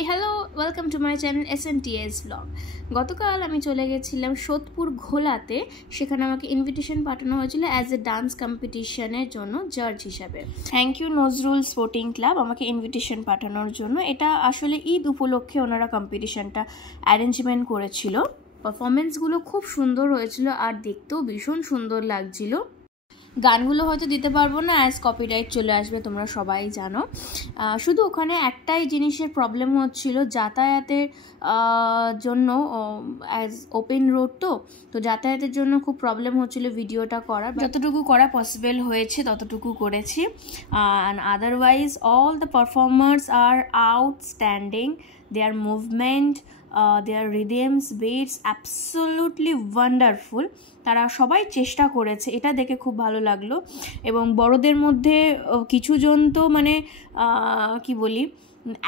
Hey hello, welcome to my channel SNTS vlog. গতকাল আমি চলে গেছিলাম সোদপুর ঘোলাতে। সেখানে আমাকে ইনভিটেশন পাঠানো হয়েছিল অ্যাজ এ ডান্স কম্পিটিশনের জন্য জাজ হিসাবে। Thank you Nazrul sporting club আমাকে ইনভিটেশন পাঠানোর জন্য। এটা আসলে ঈদ উপলক্ষে ওনারা কম্পিটিশনটা অ্যারেঞ্জমেন্ট করেছিল। পারফরমেন্সগুলো খুব সুন্দর হয়েছিল আর দেখতেও ভীষণ সুন্দর লাগছিল। গানগুলো হয়তো দিতে পারবো না, অ্যাজ কপিরাইট চলে আসবে, তোমরা সবাই জানো। শুধু ওখানে একটাই জিনিসের প্রবলেম হচ্ছিল, যাতায়াতের জন্য, অ্যাজ ওপেন রোড তো যাতায়াতের জন্য খুব প্রবলেম হচ্ছিল ভিডিওটা করার। যতটুকু করা পসিবল হয়েছে ততটুকু করেছি। And otherwise all the performers are outstanding, their movement, their rhythms, beats, absolutely wonderful. তারা সবাই চেষ্টা করেছে, এটা দেখে খুব ভালো লাগলো। এবং বড়দের মধ্যে কিছুজন তো মানে কি বলি,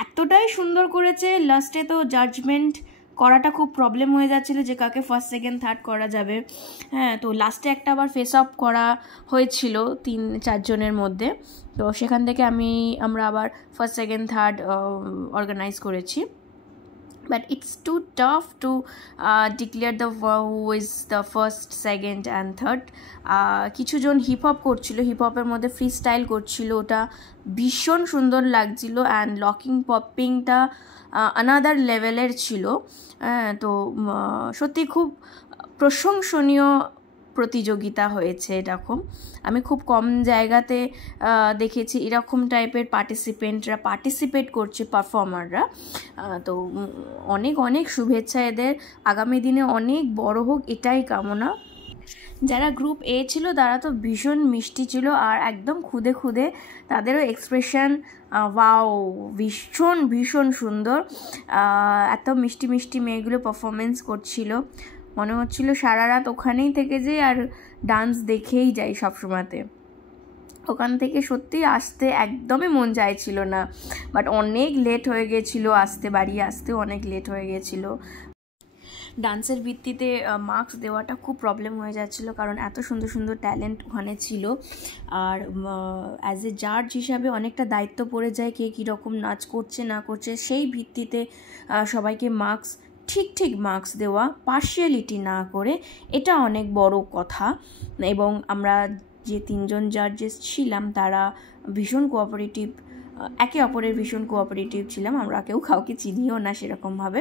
এতটাই সুন্দর করেছে, লাস্টে তো জাজমেন্ট করাটা খুব প্রবলেম হয়ে যাচ্ছিলো যে কাকে ফার্স্ট সেকেন্ড থার্ড করা যাবে। হ্যাঁ, তো লাস্টে একটা আবার ফেস অফ করা হয়েছিল 3-4 জনের মধ্যে। তো সেখান থেকে আমরা আবার ফার্স্ট সেকেন্ড থার্ড অর্গানাইজ করেছি। But it's too tough to declare who is the first, second and third. কিছুজন হিপ হপ করছিল, হিপ হপের মধ্যে ফ্রি স্টাইল করছিল, ওটা ভীষণ সুন্দর লাগছিল। অ্যান্ড লকিং পপিংটা আনাদার লেভেলের ছিল। তো সত্যি খুব প্রশংসনীয় প্রতিযোগিতা হয়েছে এরকম। আমি খুব কম জায়গাতে দেখেছি এরকম টাইপের পার্টিসিপেট করছে পারফর্মাররা। তো অনেক অনেক শুভেচ্ছা এদের, আগামী দিনে অনেক বড় হোক এটাই কামনা। যারা গ্রুপ এ ছিল তারা তো ভীষণ মিষ্টি ছিল আর একদম খুদে খুদে, তাদেরও এক্সপ্রেশন ওয়াও, ভীষণ ভীষণ সুন্দর। এত মিষ্টি মিষ্টি মেয়েগুলো পারফরমেন্স করছিল, মনে হচ্ছিল সারা রাত ওখানেই থেকে যাই আর ডান্স দেখেই যাই সবসময়তে। ওখান থেকে সত্যি আসতে একদমই মন চাইছিল না, বাট অনেক লেট হয়ে গেছিলো আসতে, বাড়ি আসতেও অনেক লেট হয়ে গেছিলো। ডান্সের ভিত্তিতে মার্কস দেওয়াটা খুব প্রবলেম হয়ে যাচ্ছিলো, কারণ এত সুন্দর সুন্দর ট্যালেন্ট ওখানে ছিল। আর অ্যাজ এ জাজ হিসাবে অনেকটা দায়িত্ব পড়ে যায়, কে কীরকম নাচ করছে না করছে সেই ভিত্তিতে সবাইকে ঠিক মার্কস দেওয়া, পার্শিয়ালিটি না করে, এটা অনেক বড় কথা। এবং আমরা যে 3 জন জাজেস ছিলাম তারা ভীষণ কোঅপারেটিভ, একে অপরের ভীষণ কোঅপারেটিভ ছিলাম। আমরা কেউ কাউকে চিনিও না সেরকমভাবে,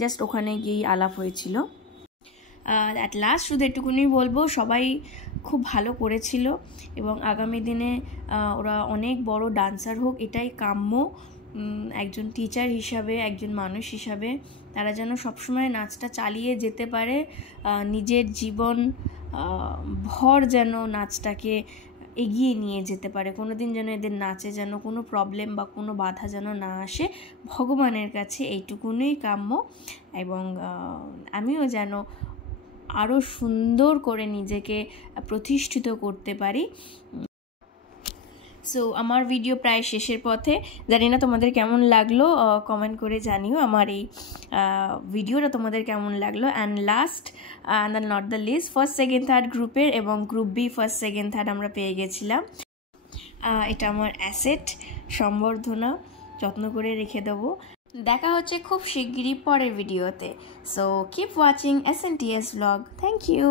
জাস্ট ওখানে গিয়েই আলাপ হয়েছিল। অ্যাট লাস্ট শুধু এটুকুনি বলবো, সবাই খুব ভালো করেছিল এবং আগামী দিনে ওরা অনেক বড় ডান্সার হোক এটাই কাম্য। একজন টিচার হিসাবে, একজন মানুষ হিসাবে তারা যেন সবসময় নাচটা চালিয়ে যেতে পারে, নিজের জীবন ভর যেন নাচটাকে এগিয়ে নিয়ে যেতে পারে। কোনো দিন যেন এদের নাচে যেন কোনো প্রবলেম বা কোনো বাধা যেন না আসে, ভগবানের কাছে এইটুকুনই কাম্য। এবং আমিও যেন আরও সুন্দর করে নিজেকে প্রতিষ্ঠিত করতে পারি। সো আমার ভিডিও প্রায় শেষের পথে, জানি না তোমাদের কেমন লাগলো, কমেন্ট করে জানিও আমার এই ভিডিওটা তোমাদের কেমন লাগলো। And last and not the least, first second third গ্রুপের এবং group B first second third আমরা পেয়ে গেছিলাম। এটা আমার অ্যাসেট, সম্বর্ধনা, যত্ন করে রেখে দেবো। দেখা হচ্ছে খুব শিগগিরই পরের ভিডিওতে। So keep watching SNTS vlog. Thank you.